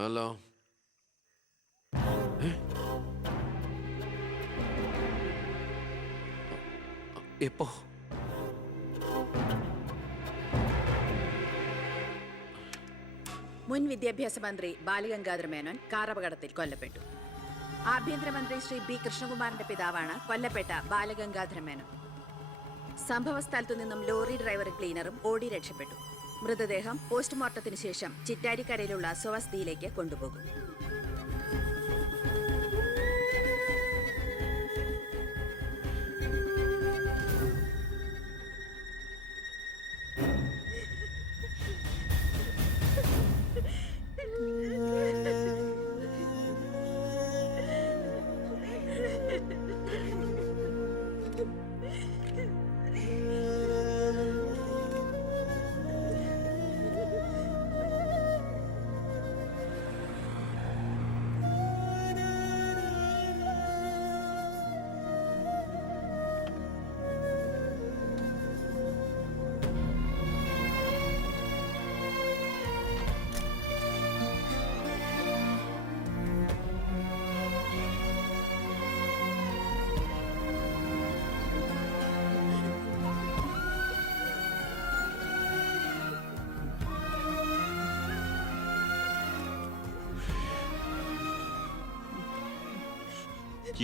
Hello. എപ്പോ? മുൻ വിദ്യാഭ്യാസ മന്ത്രി ബാലഗംഗാധര മേനോൻ കാറപകടത്തിൽ കൊല്ലപ്പെട്ടു. ആഭ്യന്തരമന്ത്രി ശ്രീ ബി കൃഷ്ണകുമാറിന്റെ പിതാവാണ് കൊല്ലപ്പെട്ട ബാലഗംഗാധര മേനോൻ. സംഭവ സ്ഥലത്തു നിന്നും ലോറി ഡ്രൈവറും ക്ലീനറും ഓടി രക്ഷപ്പെട്ടു. മൃതദേഹം പോസ്റ്റ്മോർട്ടത്തിന് ശേഷം ചിറ്റാരിക്കരയിലുള്ള സ്വവസതിയിലേക്ക് കൊണ്ടുപോകും.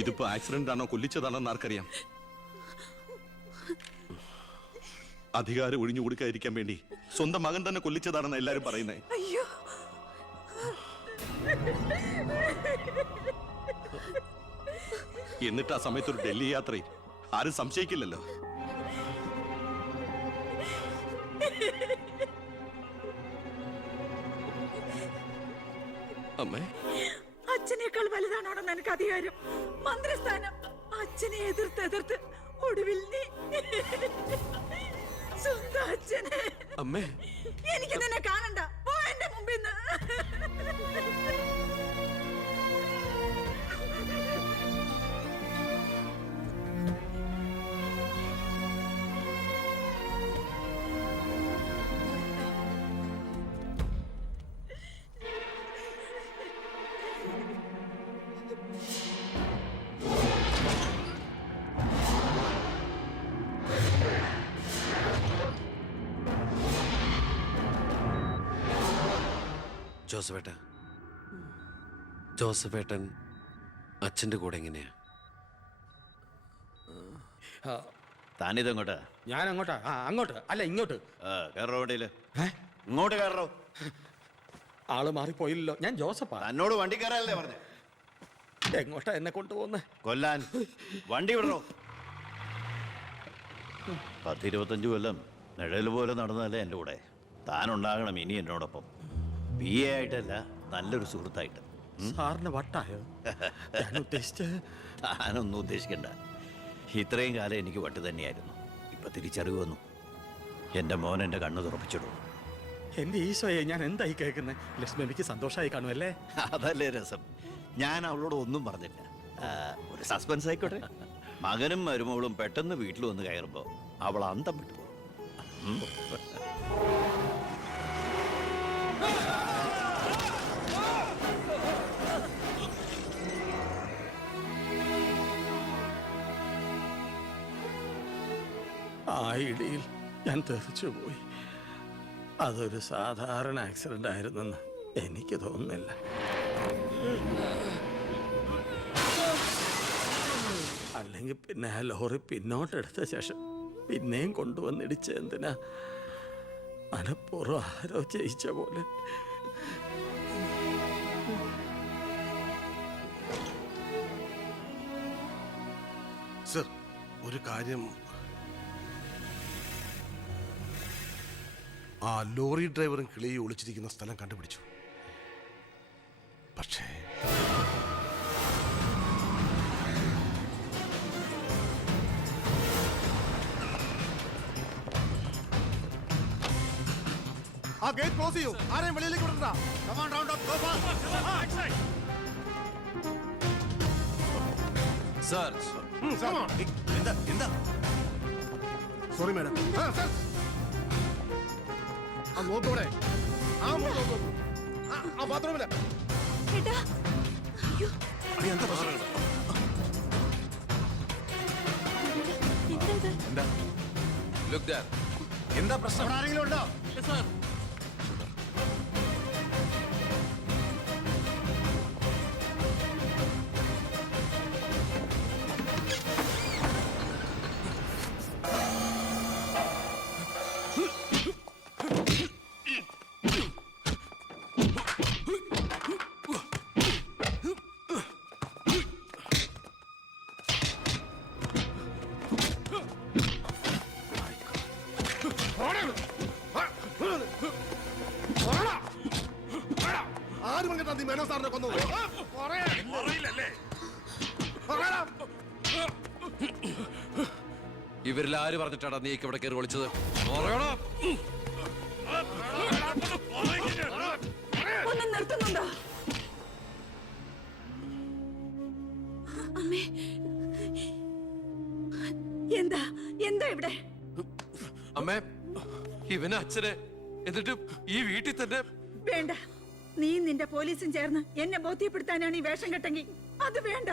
ഇതിപ്പോ ആക്സിഡന്റ് ആണോ കൊല്ലിച്ചതാണോന്ന് ആർക്കറിയാം. അധികാരം ഒഴിഞ്ഞു കൊടുക്കാതിരിക്കാൻ വേണ്ടി സ്വന്തം മകൻ തന്നെ കൊല്ലിച്ചതാണെന്ന് എല്ലാരും പറയുന്നേ. എന്നിട്ട് ആ സമയത്ത് ഒരു ഡൽഹി യാത്രയിൽ ആരും സംശയിക്കില്ലല്ലോ. അമ്മേ, അച്ഛനേക്കാൾ വലുതാണോടെന്ന് എനിക്ക് അധികാരം, മന്ത്രിസ്ഥാനം. അച്ഛനെ എതിർത്ത് ഒടുവിൽ നീ സ്വന്തം അച്ഛനെ. അമ്മേ, എനിക്ക് നിന്നെ കാണണ്ട, പോ എന്റെ മുമ്പിൽ നിന്ന്. ജോസഫേട്ടൻ അച്ഛൻ്റെ കൂടെ എങ്ങനെയാ? താനിതെങ്ങോട്ടാ? ഞാൻ അങ്ങോട്ടാ. അങ്ങോട്ട് അല്ല, ഇങ്ങോട്ട്. കയറോ വണ്ടിയില്. ഇങ്ങോട്ട് കയറോ. ആള് മാറിപ്പോയില്ലല്ലോ. ഞാൻ ജോസഫാ. തന്നോട് വണ്ടി കയറാനല്ലേ പറഞ്ഞേ? എങ്ങോട്ടാ എന്നെ കൊണ്ടുപോകുന്നേ? കൊല്ലാൻ. വണ്ടി വിടറോ. 10-25 കൊല്ലം നിഴൽ പോലെ നടന്നതല്ലേ എൻ്റെ കൂടെ. താനുണ്ടാകണം ഇനി എന്നോടൊപ്പം. PA ആയിട്ടല്ല, നല്ലൊരു സുഹൃത്തായിട്ട്. സാറിന് വട്ടായോ? താനൊന്നും ഉദ്ദേശിക്കണ്ട. ഇത്രയും കാലം എനിക്ക് വട്ട് തന്നെയായിരുന്നു. ഇപ്പൊ തിരിച്ചറിവ് വന്നു. എൻ്റെ മോൻ എൻ്റെ കണ്ണ് തുറപ്പിച്ചിടും. എന്റെ ഈശോയെ, ഞാൻ എന്തായി കേൾക്കുന്നത്? ലക്ഷ്മിക്ക് സന്തോഷമായി കാണുമല്ലേ? അതല്ലേ രസം. ഞാൻ അവളോട് ഒന്നും പറഞ്ഞില്ല. ഒരു സസ്പെൻസ് ആയിക്കോട്ടെ. മകനും മരുമകളും പെട്ടെന്ന് വീട്ടിൽ വന്ന് കയറുമ്പോ അവൾ അന്തം വിട്ടു. ആ ഇടിയിൽ ഞാൻ തെറിച്ചുപോയി. അതൊരു സാധാരണ ആക്സിഡന്റ് ആയിരുന്നെന്ന് എനിക്ക് തോന്നുന്നില്ല. അല്ലെങ്കിൽ പിന്നെ ആ ലോറി പിന്നോട്ടെടുത്ത ശേഷം പിന്നെയും കൊണ്ടുവന്നിടിച്ച എന്തിനാ? മനപ്പൂർവ്വം ആരോ ജയിച്ച പോലെ. സർ, ഒരു കാര്യം, ആ ലോറി ഡ്രൈവറും കിളിയും ഒളിച്ചിരിക്കുന്ന സ്ഥലം കണ്ടുപിടിച്ചു. പക്ഷേ ആ ഗേറ്റ് ക്ലോസ് ചെയ്യൂ. ആരെയും വെളിയിലേക്ക് വിടണ്ട. Sorry madam. ആ നോക്കൂടെ, ആ ബാത്റൂമില് ഏട്ടാ, അയ്യോ, അടി, എന്താ പ്രശ്നം? എന്താ ഇത്? ലുക്ക് ദാർ. എന്താ പ്രശ്നം? ആരെങ്കിലും ഉണ്ടോ? ആരും കേട്ടാ നീ മേനോ സാറിനെ കൊന്നത്? പറയടാ. ഇവരിൽ ആര് പറഞ്ഞിട്ടാടാ നീ ഇവിടെ കയറി വിളിച്ചത്? പറയടാ. ഒന്ന് നിർത്തുന്നുണ്ടോ? അമ്മേ, എന്താ എന്താ ഇവിടെ? അമ്മേ, ഇവന് അച്ഛനെ, എന്നിട്ട് ഈ വീട്ടിൽ തന്നെ. വേണ്ട, നീ നിന്റെ പോലീസും ചേർന്ന് എന്നെ ബോധ്യപ്പെടുത്താനാണ് ഈ വേഷം കെട്ടെങ്കിൽ അത് വേണ്ട.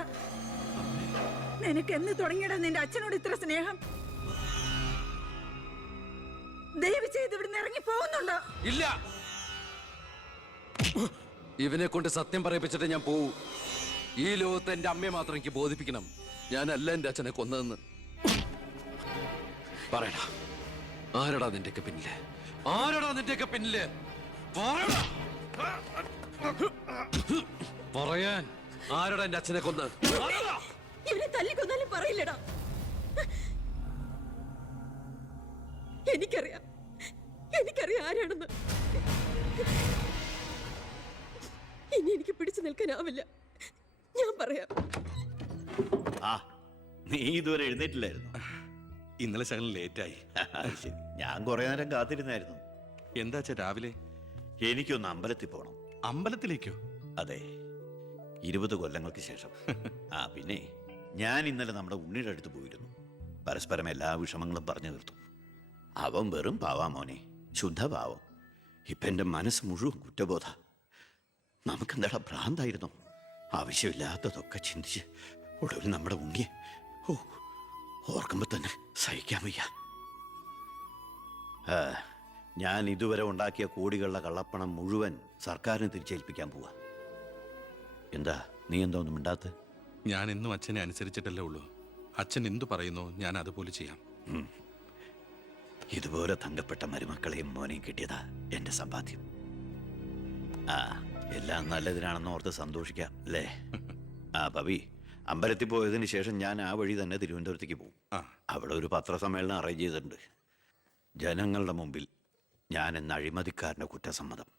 നിനക്ക് എന്ന് തുടങ്ങിയടാ നിന്റെ അച്ഛനോട് ഇത്ര സ്നേഹം? ദയവ് ചെയ്ത് ഇവിടുന്ന് ഇറങ്ങി പോകുന്നുണ്ടോ? ഇല്ല, ഇവനെ കൊണ്ട് സത്യം പറയിപ്പിച്ചിട്ട് ഞാൻ പോവൂ. ഈ ലോകത്ത് എന്റെ അമ്മയെ മാത്രം എനിക്ക് ബോധിപ്പിക്കണം, ഞാനല്ല എന്റെ അച്ഛനെ കൊന്നതെന്ന്. പറയടാ, ആരടാ നിന്റെയൊക്കെ പിന്നില്? ആരടാ നിന്റെയൊക്കെ പിന്നില്? പറയടാ. പറയാൻ ആരടാ എന്റെ അച്ഛനെ കൊന്ന്? ഇവനെ തല്ലിക്കൊന്നാലും പറയില്ലടാ. എനിക്കറിയാം, എനിക്കറിയാം ആരാണെന്ന്. ഇനി എനിക്ക് പിടിച്ചു നിൽക്കാനാവില്ല. ഞാൻ പറയാം. ആ, നീ ഇതുവരെ എഴുന്നേറ്റില്ലായിരുന്നു? ഇന്നലെ ശകലം ലേറ്റായി. ശരി, ഞാൻ കുറെ നേരം കാത്തിരുന്നായിരുന്നു. എന്താ അച്ഛാ രാവിലെ? എനിക്കൊന്ന് അമ്പലത്തിൽ പോകണം. അമ്പലത്തിലേക്കോ? അതെ, 20 കൊല്ലങ്ങൾക്ക് ശേഷം. ആ പിന്നെ ഞാൻ ഇന്നലെ നമ്മുടെ ഉണ്ണിയുടെ അടുത്ത് പോയിരുന്നു. പരസ്പരം എല്ലാ വിഷമങ്ങളും പറഞ്ഞു തീർത്തു. അവൻ വെറും പാവാ മോനെ, ശുദ്ധപാവം. ഇപ്പൊ എന്റെ മനസ്സ് മുഴുവൻ കുറ്റബോധ. നമുക്കെന്താടാ ഭ്രാന്തായിരുന്നു? ആവശ്യമില്ലാത്തതൊക്കെ ചിന്തിച്ച് ഒടുവിൽ നമ്മുടെ ഉണ്ണിയെ ഓർക്കുമ്പോ തന്നെ സഹിക്കാൻ വയ്യ. ഞാൻ ഇതുവരെ ഉണ്ടാക്കിയ കോടികളുടെ കള്ളപ്പണം മുഴുവൻ സർക്കാരിന് തിരിച്ചേൽപ്പിക്കാൻ പോവാ. എന്താ നീ എന്താ ഒന്നും മിണ്ടാത്ത? ഞാൻ എന്നും അച്ഛനെ അനുസരിച്ചിട്ടല്ലേ ഉള്ളൂ. അച്ഛൻ എന്തു പറയുന്നോ ഞാൻ അതുപോലെ ചെയ്യാം. ഇതുപോലെ തങ്കപ്പെട്ട മരുമക്കളെയും മോനെയും കിട്ടിയതാ എന്റെ സമ്പാദ്യം. ആ, എല്ലാം നല്ലതിനാണെന്ന് ഓർത്ത് സന്തോഷിക്കാം അല്ലേ? ആ പവി, അമ്പലത്തിൽ പോയതിന് ശേഷം ഞാൻ ആ വഴി തന്നെ തിരുവനന്തപുരത്തേക്ക് പോകും. അവിടെ ഒരു പത്രസമ്മേളനം അറേഞ്ച് ചെയ്തിട്ടുണ്ട്. ജനങ്ങളുടെ മുമ്പിൽ ഞാൻ എന്ന അഴിമതിക്കാരൻ്റെ കുറ്റസമ്മതം.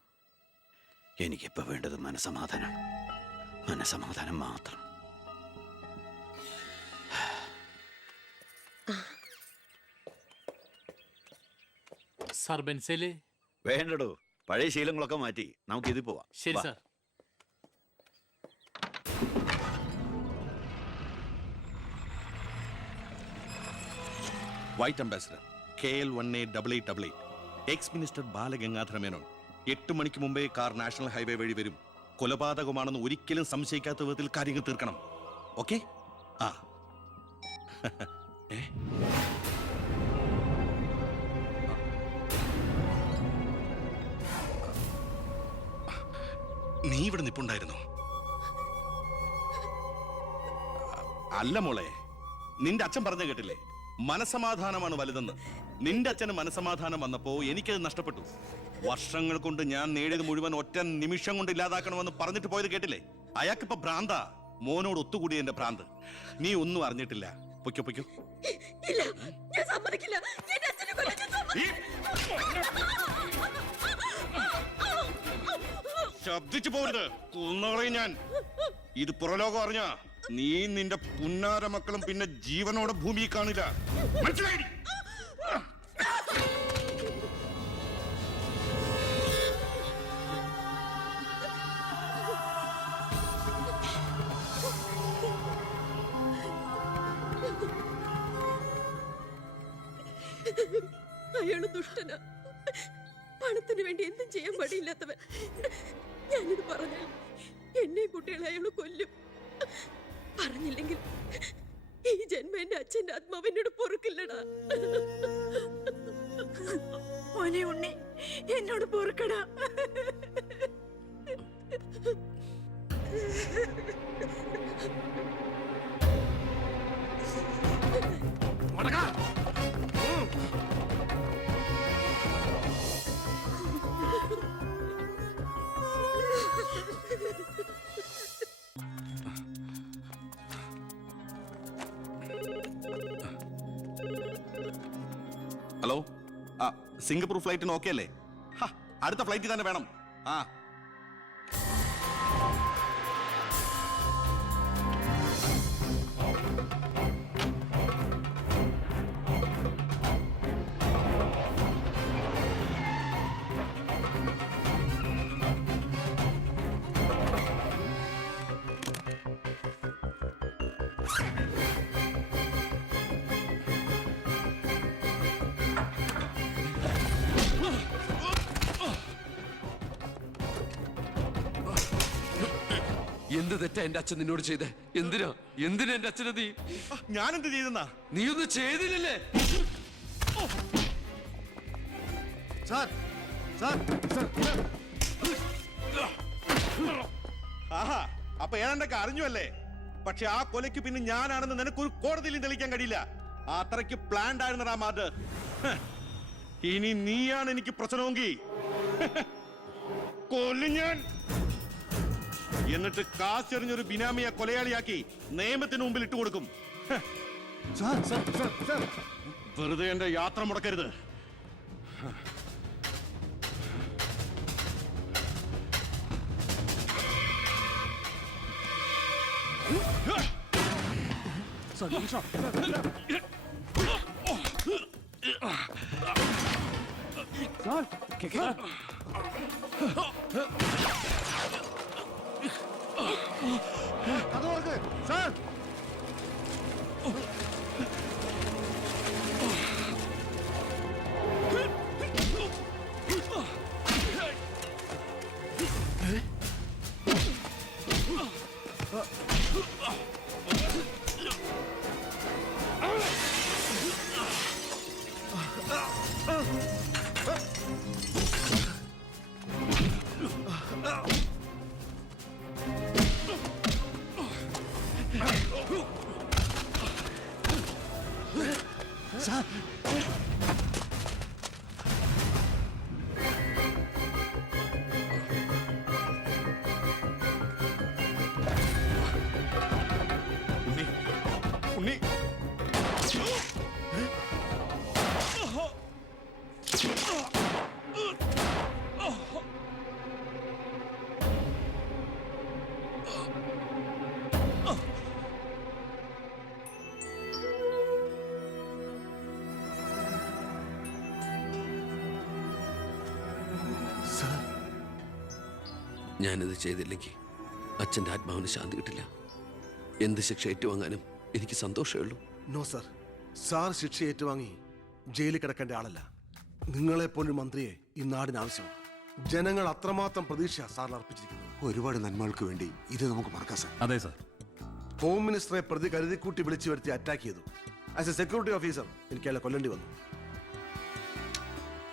എനിക്കിപ്പോൾ വേണ്ടത് മനസമാധാനം, മനസമാധാനം മാത്രം. സാർ ബെൻസേല്. വേണ്ടടോ, പഴയ ശീലങ്ങളൊക്കെ മാറ്റി നമുക്ക് ഇതിൽ പോവാം. ശരി വാ. Sir. White ambassador KL188888 X minister Balagangadhara Menon. 8 മണിക്ക് മുമ്പേ കാർ നാഷണൽ ഹൈവേ വഴി വരും. കൊലപാതകമാണെന്ന് ഒരിക്കലും സംശയിക്കാത്ത വിധത്തിൽ കാര്യങ്ങൾ തീർക്കണം. ഓക്കെ? ആ. നീ ഇവിടെ നിപ്പുണ്ടായിരുന്നോ? അല്ല മോളെ, നിന്റെ അച്ഛൻ പറഞ്ഞ കേട്ടില്ലേ, മനസമാധാനമാണ് വലുതെന്ന്. നിന്റെ അച്ഛന് മനസമാധാനം വന്നപ്പോ എനിക്കത് നഷ്ടപ്പെട്ടു. വർഷങ്ങൾ കൊണ്ട് ഞാൻ നേടിയത് മുഴുവൻ ഒറ്റ നിമിഷം കൊണ്ട് ഇല്ലാതാക്കണമെന്ന് പറഞ്ഞിട്ട് പോയത് കേട്ടില്ലേ? അയാൾക്കിപ്പോ ഭ്രാന്താ. മോനോട് ഒത്തുകൂടിയ എന്റെ ഭ്രാന്ത്. നീ ഒന്നും അറിഞ്ഞിട്ടില്ല. പൊയ്ക്കോ പൊയ്ക്കോ. ഇല്ല, ഞാൻ സമ്മതിക്കില്ല. എന്റെ അച്ഛനെ കൊല്ലാൻ ഞാൻ ശബ്ദിച്ചു പോരുത്, കൊന്നുകളയും ഞാൻ. ഇത് പുറലോകം അറിഞ്ഞ നീ നിന്റെ പുന്നാര മക്കളും പിന്നെ ജീവനോടെ ഭൂമിയിൽ കാണില്ല. മനസ്സിലായി? അയാള് ദുഷ്ടനാ. പണത്തിന് വേണ്ടി എന്തും ചെയ്യാൻ മടിയില്ലാത്തവൻ. ഞാനിത് പറഞ്ഞാൽ എന്നെ കുട്ടികളെ അയാൾ കൊല്ലും. പറഞ്ഞില്ലെങ്കിൽ ഈ ജന്മം എന്റെ അച്ഛന്റെ ആത്മാവ് എന്നോട് പൊറുക്കില്ലടാ. മോനെ ഉണ്ണി, എന്നോട് പൊറുക്കടാ. ഹലോ, ആ സിംഗപ്പൂർ ഫ്ലൈറ്റിന് ഓക്കെ അല്ലേ? അടുത്ത ഫ്ലൈറ്റിൽ തന്നെ വേണം. ആ എന്ത് തെറ്റാ എന്റെ അച്ഛൻ നിന്നോട് ചെയ്തേ? എന്തിനാ എന്റെ അച്ഛനെ നീ ഞാനെന്ത് ചെയ്തെന്നാ? നീ ഒന്നും ചെയ്തില്ലല്ലേ? Sir sir sir. ആഹാ, അപ്പൊ ഏതാണ്ടൊക്കെ അറിഞ്ഞു അല്ലേ? പക്ഷെ ആ കൊലയ്ക്ക് പിന്നെ ഞാനാണെന്ന് നിനക്കൊരു കോടതിയിലും തെളിയിക്കാൻ കഴിയില്ല. അത്രയ്ക്ക് പ്ലാൻഡ് ആയിരുന്നടാ മാത്. ഇനി നീയാണ് എനിക്ക് പ്രശ്നമെങ്കിൽ കൊല്ലും ഞാൻ. എന്നിട്ട് കാശെറിഞ്ഞൊരു ബിനാമിയെ കൊലയാളിയാക്കി നിയമത്തിന് മുമ്പിൽ ഇട്ടുകൊടുക്കും. Sir sir sir sir. വെറുതെ എന്റെ യാത്ര മുടക്കരുത്. അത് നോക്ക് സാർ. ഉണ്ണി, ഞാനിത് ചെയ്തില്ലെങ്കിൽ അച്ഛന്റെ ആത്മാവിന് ശാന്തി കിട്ടില്ല. എന്ത് ശിക്ഷ ഏറ്റുവാങ്ങാനും എനിക്ക് സന്തോഷമേ ഉള്ളൂ. നോ സാർ, സാർ ശിക്ഷ ഏറ്റുവാങ്ങി ജയിലിൽ കിടക്കേണ്ട ആളല്ല. നിങ്ങളെപ്പോലൊരു മന്ത്രിയെ ഈ നാടിന് ആവശ്യമാണ്. ജനങ്ങൾ അത്രമാത്രം പ്രതീക്ഷ സാറിന് അർപ്പിച്ചിരിക്കുന്നത്. ഒരുപാട് നന്മകൾക്ക് വേണ്ടി ഇത് നമുക്ക് മറക്കാം സാർ. അതെ സാർ. ഹോം മിനിസ്റ്ററെ പ്രതി കരുതിക്കൂട്ടി വിളിച്ചു വരുത്തി അറ്റാക്ക് ചെയ്തു. ആസ് എ സെക്യൂരിറ്റി ഓഫീസർ എനിക്ക് അയാളെ കൊല്ലേണ്ടി വന്നു.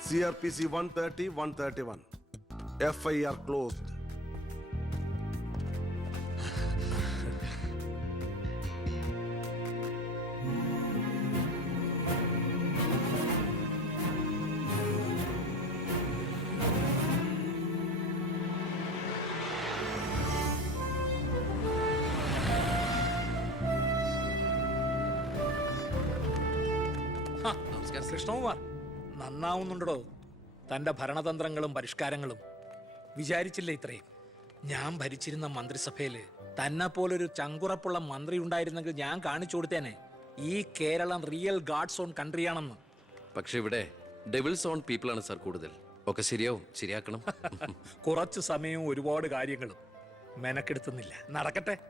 CRPC 130, 131. FIR closed. കൃഷ്ണകുമാർ നന്നാവുന്നുണ്ടോ? തന്റെ ഭരണതന്ത്രങ്ങളും പരിഷ്കാരങ്ങളും വിചാരിച്ചില്ല ഇത്രയും. ഞാൻ ഭരിച്ചിരുന്ന മന്ത്രിസഭയില് തന്നെ പോലൊരു ചങ്കുറപ്പുള്ള മന്ത്രി ഉണ്ടായിരുന്നെങ്കിൽ ഞാൻ കാണിച്ചു കൊടുത്തേനെ ഈ കേരളം റിയൽ ഗാഡ്സ് ഓൺ കൺട്രിയാണെന്ന്. പക്ഷെ ഇവിടെ ഡെവിൾസ് ഓൺ പീപ്പിൾ ആണ് സാർ കൂടുതൽ. ഒക്കെ ശരിയാവും, ശരിയാക്കണം. കുറച്ചു സമയവും ഒരുപാട് കാര്യങ്ങളും മെനക്കെടുത്തുന്നില്ല. നടക്കട്ടെ.